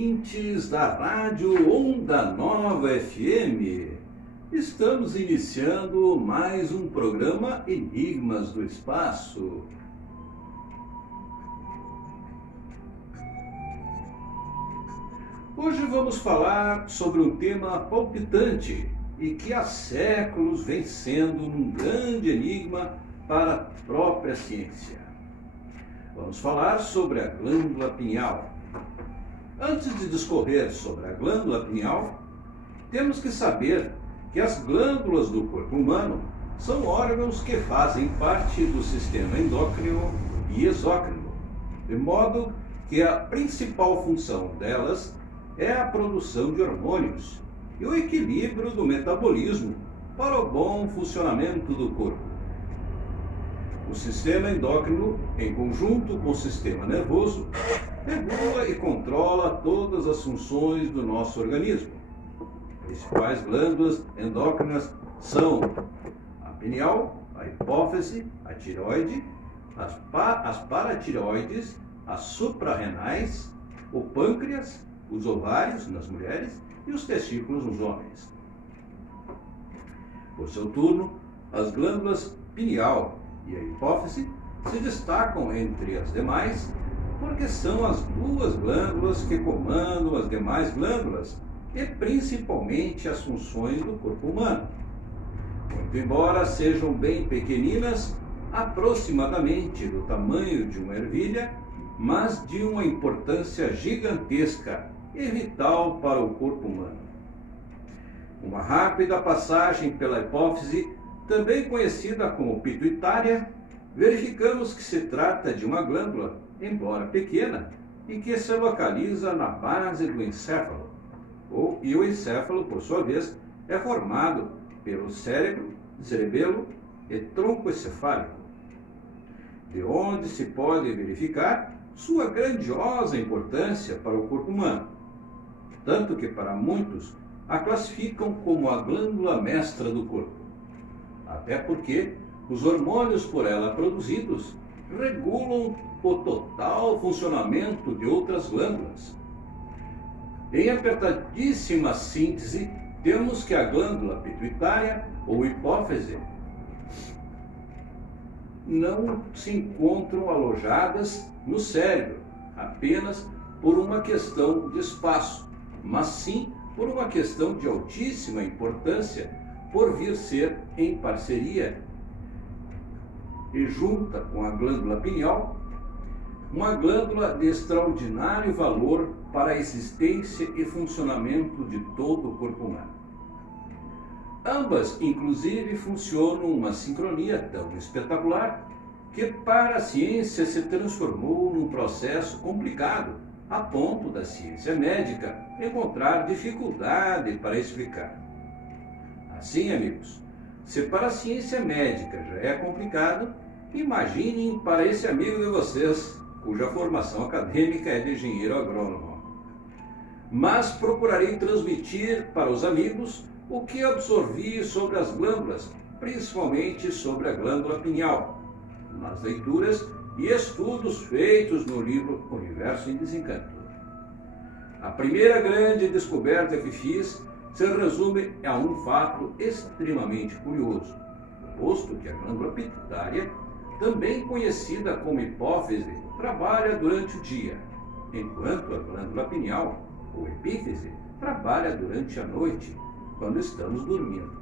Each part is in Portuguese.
ouvintes da Rádio Onda Nova FM. Estamos iniciando mais um programa Enigmas do Espaço. Hoje vamos falar sobre um tema palpitante e que há séculos vem sendo um grande enigma para a própria ciência. Vamos falar sobre a glândula pineal. Antes de discorrer sobre a glândula pineal, temos que saber que as glândulas do corpo humano são órgãos que fazem parte do sistema endócrino e exócrino, de modo que a principal função delas é a produção de hormônios e o equilíbrio do metabolismo para o bom funcionamento do corpo. O sistema endócrino, em conjunto com o sistema nervoso, regula e controla todas as funções do nosso organismo. As principais glândulas endócrinas são a pineal, a hipófise, a tireoide, as paratireoides, as suprarrenais, o pâncreas, os ovários nas mulheres e os testículos nos homens. Por seu turno, as glândulas pineal e a hipófise se destacam entre as demais porque são as duas glândulas que comandam as demais glândulas e principalmente as funções do corpo humano. Muito embora sejam bem pequeninas, aproximadamente do tamanho de uma ervilha, mas de uma importância gigantesca e vital para o corpo humano. Uma rápida passagem pela hipófise, também conhecida como pituitária, verificamos que se trata de uma glândula, embora pequena, e que se localiza na base do encéfalo. E o encéfalo, por sua vez, é formado pelo cérebro, cerebelo e tronco encefálico, de onde se pode verificar sua grandiosa importância para o corpo humano, tanto que para muitos a classificam como a glândula mestra do corpo, até porque os hormônios por ela produzidos regulam o total funcionamento de outras glândulas. Em apertadíssima síntese, temos que a glândula pituitária ou hipófise não se encontram alojadas no cérebro apenas por uma questão de espaço, mas sim por uma questão de altíssima importância por vir ser em parceria e junta com a glândula pineal, uma glândula de extraordinário valor para a existência e funcionamento de todo o corpo humano. Ambas, inclusive, funcionam uma sincronia tão espetacular que para a ciência se transformou num processo complicado, a ponto da ciência médica encontrar dificuldade para explicar. Assim, amigos, se para a ciência médica já é complicado, imaginem para esse amigo de vocês, cuja formação acadêmica é de engenheiro agrônomo. Mas procurarei transmitir para os amigos o que absorvi sobre as glândulas, principalmente sobre a glândula pineal, nas leituras e estudos feitos no livro Universo em Desencanto. A primeira grande descoberta que fiz se resume a um fato extremamente curioso, posto que a glândula pituitária, também conhecida como hipófise, trabalha durante o dia, enquanto a glândula pineal, ou epífise, trabalha durante a noite, quando estamos dormindo.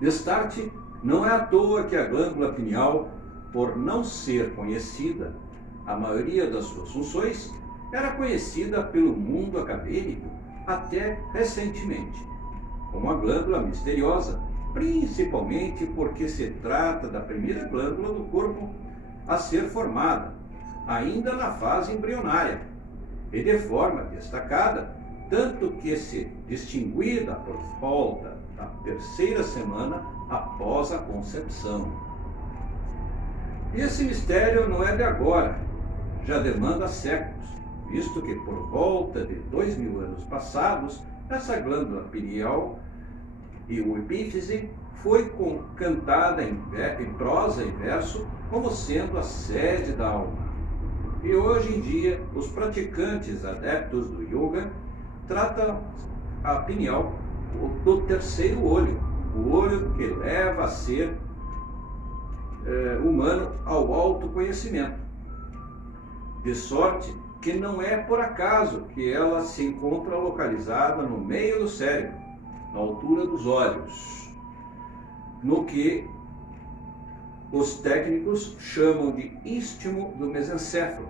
Destarte, não é à toa que a glândula pineal, por não ser conhecida, a maioria das suas funções era conhecida pelo mundo acadêmico até recentemente, como a glândula misteriosa, principalmente porque se trata da primeira glândula do corpo a ser formada, ainda na fase embrionária, e de forma destacada, tanto que se distinguida por volta da terceira semana após a concepção. Esse mistério não é de agora, já demanda séculos, visto que por volta de 2000 anos passados, essa glândula pineal e o epífise foi cantada em prosa e verso como sendo a sede da alma. E hoje em dia, os praticantes adeptos do yoga tratam a pineal do terceiro olho, o olho que leva a ser humano ao autoconhecimento. De sorte que não é por acaso que ela se encontra localizada no meio do cérebro, na altura dos olhos, no que os técnicos chamam de istmo do mesencéfalo,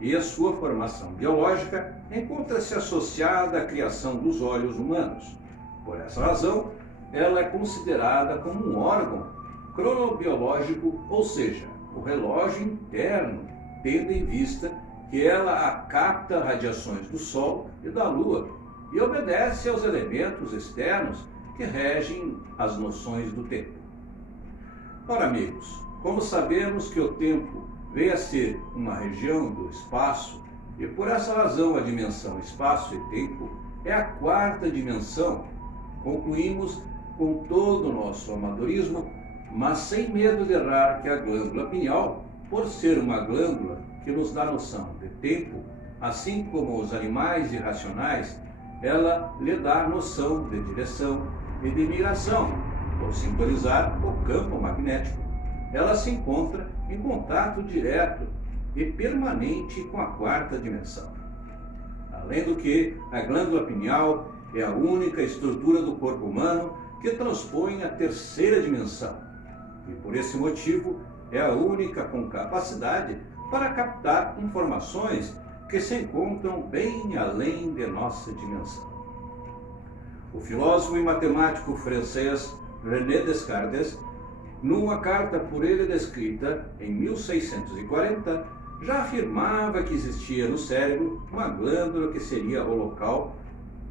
e a sua formação biológica encontra-se associada à criação dos olhos humanos. Por essa razão, ela é considerada como um órgão cronobiológico, ou seja, o relógio interno, tendo em vista que ela capta radiações do Sol e da Lua e obedece aos elementos externos que regem as noções do tempo. Ora, amigos, como sabemos que o tempo vem a ser uma região do espaço, e por essa razão a dimensão espaço e tempo é a quarta dimensão, concluímos com todo o nosso amadorismo, mas sem medo de errar, que a glândula pineal, por ser uma glândula que nos dá noção de tempo, assim como os animais irracionais, ela lhe dá noção de direção e de migração, por simbolizar o campo magnético. Ela se encontra em contato direto e permanente com a quarta dimensão. Além do que, a glândula pineal é a única estrutura do corpo humano que transpõe a terceira dimensão, e por esse motivo é a única com capacidade para captar informações que se encontram bem além de nossa dimensão. O filósofo e matemático francês René Descartes, numa carta por ele descrita em 1640, já afirmava que existia no cérebro uma glândula que seria o local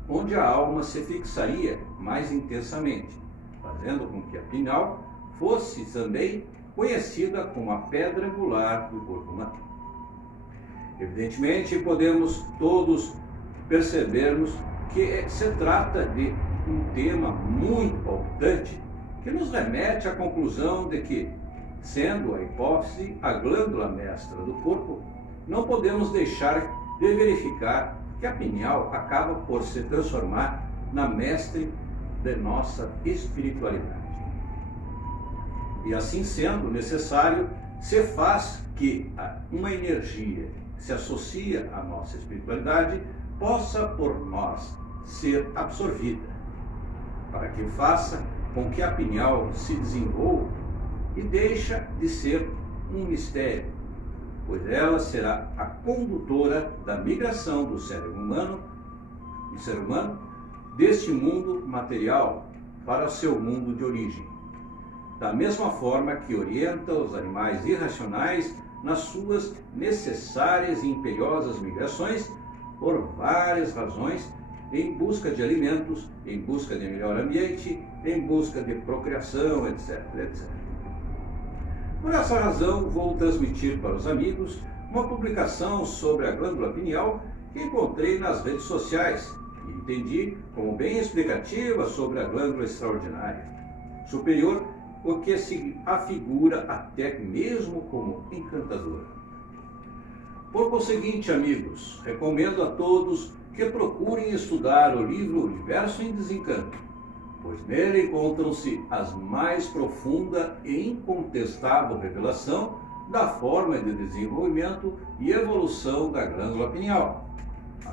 onde a alma se fixaria mais intensamente, fazendo com que a pineal fosse também conhecida como a pedra angular do corpo humano. Evidentemente, podemos todos percebermos que se trata de um tema muito palpitante que nos remete à conclusão de que, sendo a hipófise a glândula mestra do corpo, não podemos deixar de verificar que a pineal acaba por se transformar na mestre de nossa espiritualidade. E assim sendo necessário, se faz que uma energia que se associa à nossa espiritualidade possa por nós ser absorvida, para que faça com que a pineal se desenvolva e deixe de ser um mistério, pois ela será a condutora da migração do ser humano deste mundo material para o seu mundo de origem, da mesma forma que orienta os animais irracionais nas suas necessárias e imperiosas migrações por várias razões, em busca de alimentos, em busca de melhor ambiente, em busca de procriação, etc, etc. Por essa razão, vou transmitir para os amigos uma publicação sobre a glândula pineal que encontrei nas redes sociais e entendi como bem explicativa sobre a glândula extraordinária, superior, o que se afigura até mesmo como encantadora. Por conseguinte, amigos, recomendo a todos que procurem estudar o livro Universo em Desencanto, pois nele encontram-se as mais profunda e incontestável revelação da forma de desenvolvimento e evolução da glândula pineal,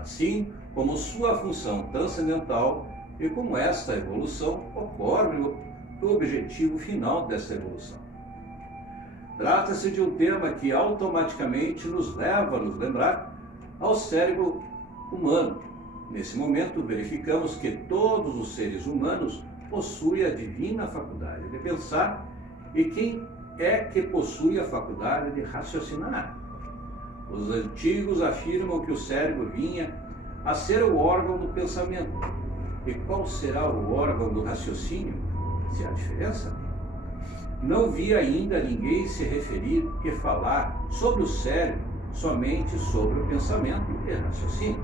assim como sua função transcendental e como esta evolução ocorre o objetivo final dessa evolução. Trata-se de um tema que automaticamente nos leva a nos lembrar ao cérebro humano. Nesse momento, verificamos que todos os seres humanos possuem a divina faculdade de pensar, e quem é que possui a faculdade de raciocinar? Os antigos afirmam que o cérebro vinha a ser o órgão do pensamento. E qual será o órgão do raciocínio? Se há diferença? Não vi ainda ninguém se referir e falar sobre o cérebro somente sobre o pensamento e raciocínio.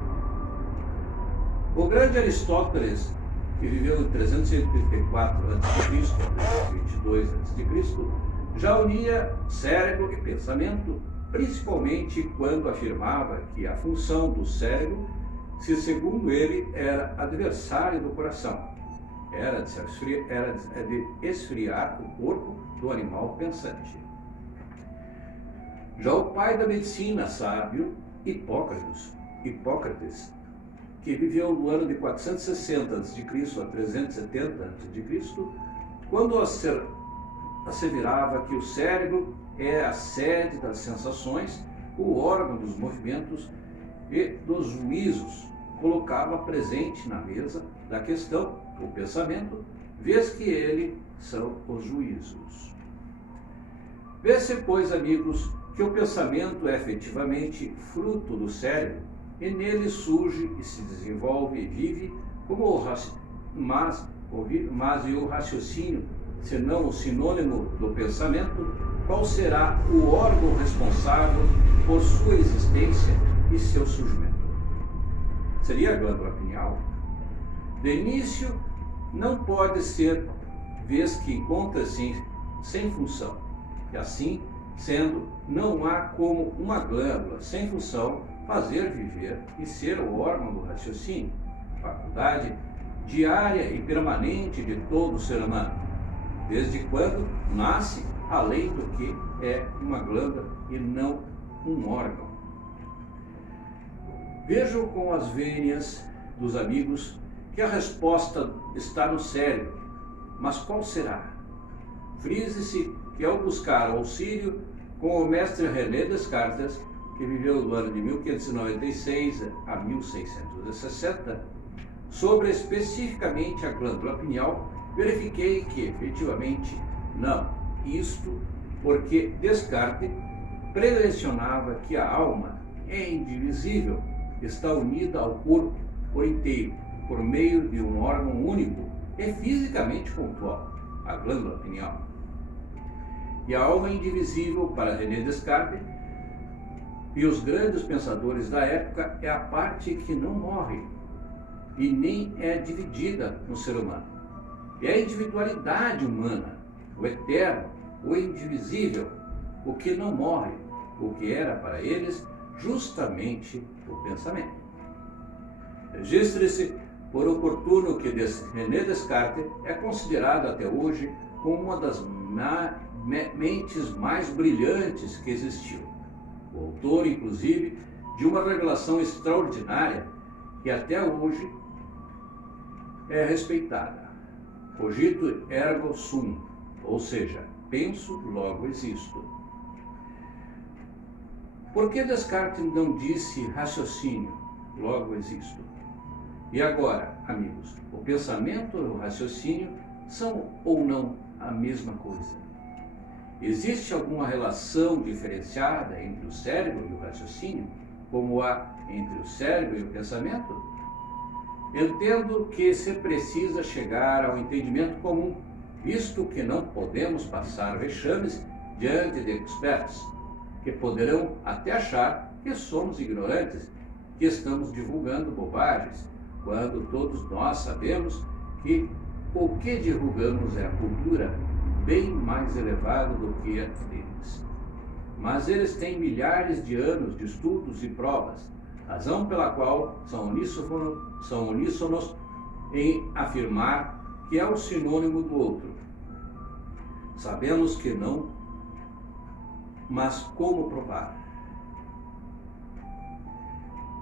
O grande Aristóteles, que viveu em 334 a.C., 322 a.C., já unia cérebro e pensamento principalmente quando afirmava que a função do cérebro, se segundo ele, era adversário do coração, era de esfriar o corpo do animal pensante. Já o pai da medicina sábio, Hipócrates, que viveu no ano de 460 a.C. a 370 a.C., quando asseverava que o cérebro é a sede das sensações, o órgão dos movimentos e dos juízos, colocava presente na mesa da questão o pensamento, vez que ele são os juízos. Vê-se, pois, amigos, que o pensamento é efetivamente fruto do cérebro, e nele surge e se desenvolve e vive como o raciocínio, se não o sinônimo do pensamento, qual será o órgão responsável por sua existência e seu surgimento? Seria a glândula pineal. De início, não pode ser, vez que encontra-se sem função, e assim, sendo, não há como uma glândula sem função fazer viver e ser o órgão do raciocínio, faculdade diária e permanente de todo ser humano, desde quando nasce, além do que é uma glândula e não um órgão. Vejo com as vênias dos amigos que a resposta está no cérebro, mas qual será? Frise-se que ao buscar auxílio com o mestre René Descartes, que viveu do ano de 1596 a 1660, sobre especificamente a glândula pineal, verifiquei que, efetivamente, não. Isto porque Descartes prelecionava que a alma é indivisível, está unida ao corpo por inteiro, por meio de um órgão único e fisicamente pontual, a glândula pineal. E a alma indivisível, para René Descartes e os grandes pensadores da época, é a parte que não morre e nem é dividida no ser humano. É a individualidade humana, o eterno, o indivisível, o que não morre, o que era para eles justamente o pensamento. Registre-se por oportuno que René Descartes é considerado até hoje como uma das mentes mais brilhantes que existiu. O autor, inclusive, de uma revelação extraordinária que até hoje é respeitada. Cogito ergo sum, ou seja, penso, logo existo. Por que Descartes não disse raciocínio, logo existo? E agora, amigos, o pensamento e o raciocínio são ou não a mesma coisa? Existe alguma relação diferenciada entre o cérebro e o raciocínio, como há entre o cérebro e o pensamento? Entendo que se precisa chegar ao entendimento comum, visto que não podemos passar vexames diante de expertos, que poderão até achar que somos ignorantes, que estamos divulgando bobagens, quando todos nós sabemos que o que divulgamos é a cultura bem mais elevada do que a deles. Mas eles têm milhares de anos de estudos e provas, razão pela qual são uníssonos em afirmar que é o sinônimo do outro. Sabemos que não, mas como provar?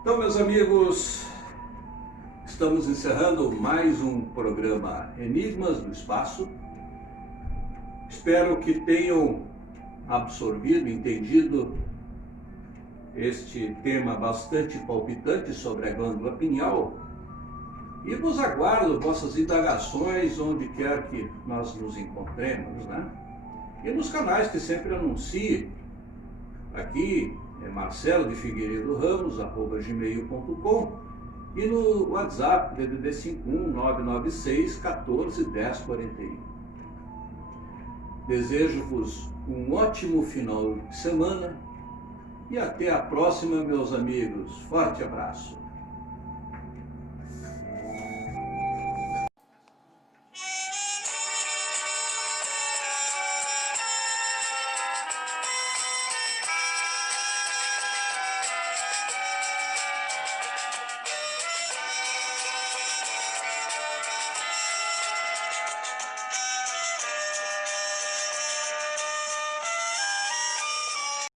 Então, meus amigos, estamos encerrando mais um programa Enigmas do Espaço. Espero que tenham absorvido, entendido este tema bastante palpitante sobre a glândula pineal, e vos aguardo vossas indagações onde quer que nós nos encontremos, né? E nos canais que sempre anuncio. Aqui é Marcelo de Figueiredo Ramos, @gmail.com, e no WhatsApp DDD 51996 14 10 41. Desejo-vos um ótimo final de semana e até a próxima, meus amigos. Forte abraço.